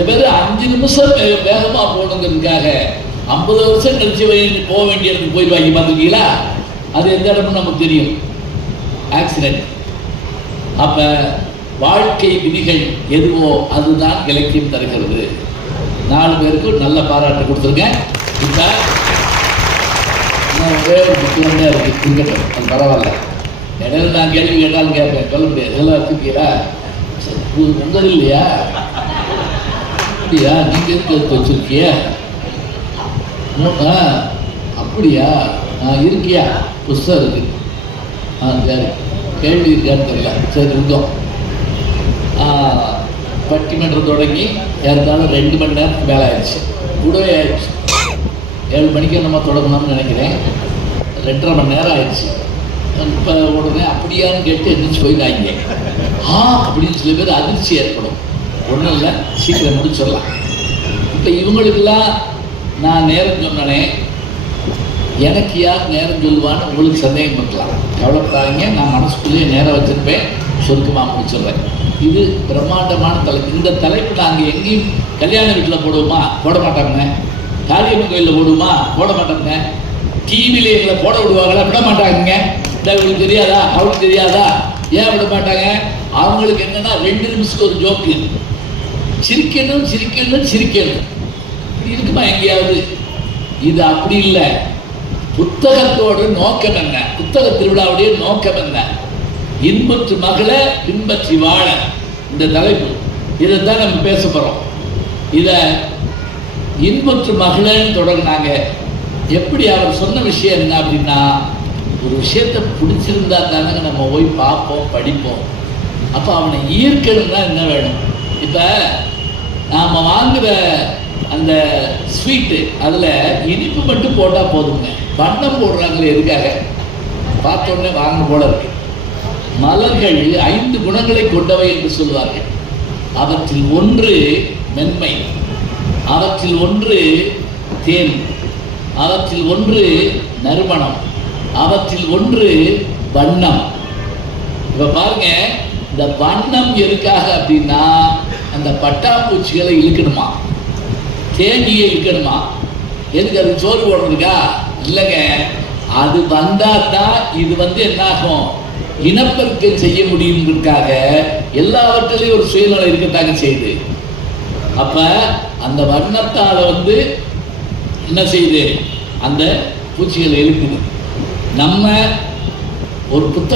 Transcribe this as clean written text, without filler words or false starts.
சில பேர் 5 நிமிஷம் வேகமா போகணுங்கிறதுக்காக 50 வருஷம் கழிச்சு போக வேண்டிய இடத்துக்கு போயிடுவாங்க. பார்த்துருக்கீங்களா? அது எந்த இடம்னு நமக்கு தெரியும். ஆக்சிடென்ட். அப்ப வாழ்க்கை விதிகள் எதுவோ அதுதான் இலக்கியம் தருகிறது. 4 பேருக்கு நல்ல பாராட்டு கொடுத்துருக்கேன். இப்ப ஒரே ஒரு புத்தகம் தான் இருக்கு, இருக்கட்டும், அது பரவாயில்ல. இடையில நான் கேள்வி கேட்டாலும் கேட்பேன், சொல்ல முடியாது. இதெல்லாம் வச்சுருக்கீங்களா? உங்கள் இல்லையா? அப்படியா? நீங்க எதுக்கு எடுத்து வச்சிருக்கிய? அப்படியா? இருக்கியா? புஸ்தகம் இருக்கு. சரி, கேள்வி இருக்கான்னு தெரியல. சரி, இருந்தோம். பட்டிமன்றம் தொடங்கி ஏற்காலம் 2 மணி நேரத்துக்கு மேலே ஆயிடுச்சு. கூடவே ஆயிடுச்சு. 7 மணிக்கு நம்ம தொடங்கணும்னு நினைக்கிறேன். 2.5 மணி நேரம் ஆயிடுச்சு. இப்போ உடனே அப்படியான்னு கேட்டு எந்திரிச்சு போயிடாங்க. அப்படின்னு சில பேர் அதிர்ச்சி ஏற்படும். ஒன்றும் இல்லை, சீக்கிரம் முடிச்சிடலாம். இப்போ இவங்களுக்கெல்லாம் நான் நேரம் சொன்னேனே, எனக்கு யார் நேரம் சொல்லுவான்னு உங்களுக்கு சந்தேகம் பண்ணலாம். கவலைப்படாதீங்க, நான் மனசுக்குள்ளேயே நேரம் வச்சுருப்பேன். சுருக்கமாக முடிச்சிடுறேன். இது பிரம்மாண்டமான தலைப்பு. இந்த தலைப்பு நாங்கள் எங்கேயும் கல்யாண வீட்டில் போடுவோமா? போட மாட்டாங்க. காளியம்மன் கோயிலில் போடுவோமா? போட மாட்டாங்க. டிவியில் எங்களை போட விடுவாங்களா? விட மாட்டாங்க. இவங்களுக்கு தெரியாதா? அவங்களுக்கு தெரியாதா? ஏன் விட மாட்டாங்க? அவங்களுக்கு என்னன்னா 2 நிமிஷத்துக்கு ஒரு ஜோக்கு. சிரிக்கணும் சிரிக்கணும் சிரிக்கணும். இப்படி இருக்குமா எங்கேயாவது? இது அப்படி இல்லை. புத்தகத்தோட நோக்கம் என்ன? புத்தக திருவிழாவுடைய நோக்கம் என்ன? இன்பற்று மகள பின்பற்றி வாழ. இந்த தலைப்பு இதைத்தான் நம்ம பேச போறோம். இத இன்பற்று மகளன்னு தொடங்கினாங்க. எப்படி அவர் சொன்ன விஷயம் என்ன அப்படின்னா, ஒரு விஷயத்தை பிடிச்சிருந்தா தானங்க நம்ம போய் பார்ப்போம், படிப்போம். அப்போ அவனை ஈர்க்கணும்னா என்ன வேணும்? இப்போ நாம் வாங்குற அந்த ஸ்வீட்டு அதில் இனிப்பு மட்டும் போட்டால் போதுங்க. வண்ணம் போடுறாங்களே எதுக்காக? பார்த்தோன்னே வாங்க போல இருக்கு. மலர்கள் 5 குணங்களை கொண்டவை என்று சொல்வார்கள். அவற்றில் ஒன்று மென்மை, அவற்றில் ஒன்று தேன், அவற்றில் ஒன்று நறுமணம், அவற்றில் ஒன்று வண்ணம். இப்ப பாருங்க, இந்த வண்ணம் எதுக்காக அப்படின்னா அந்த பட்டாம்பூச்சிகளை இழுக்கணுமா, தேனியை இழுக்கணுமா? எதுக்கு? அது சோறு போடுறதுக்கா? இல்லைங்க. அது வந்தா தான் இது என்ன ஆகும்? இனப்பெருக்கம் செய்ய முடியுங்கிறதுக்காக எல்லாவற்றிலையும் ஒரு சுயநலம் இருக்கத்தாங்க செய்யுது. அப்ப அந்த வண்ணத்தால என்ன செய்யுது? அந்த பூச்சிகளை இழுக்குது. நம்ம ஒரு புத்தகம்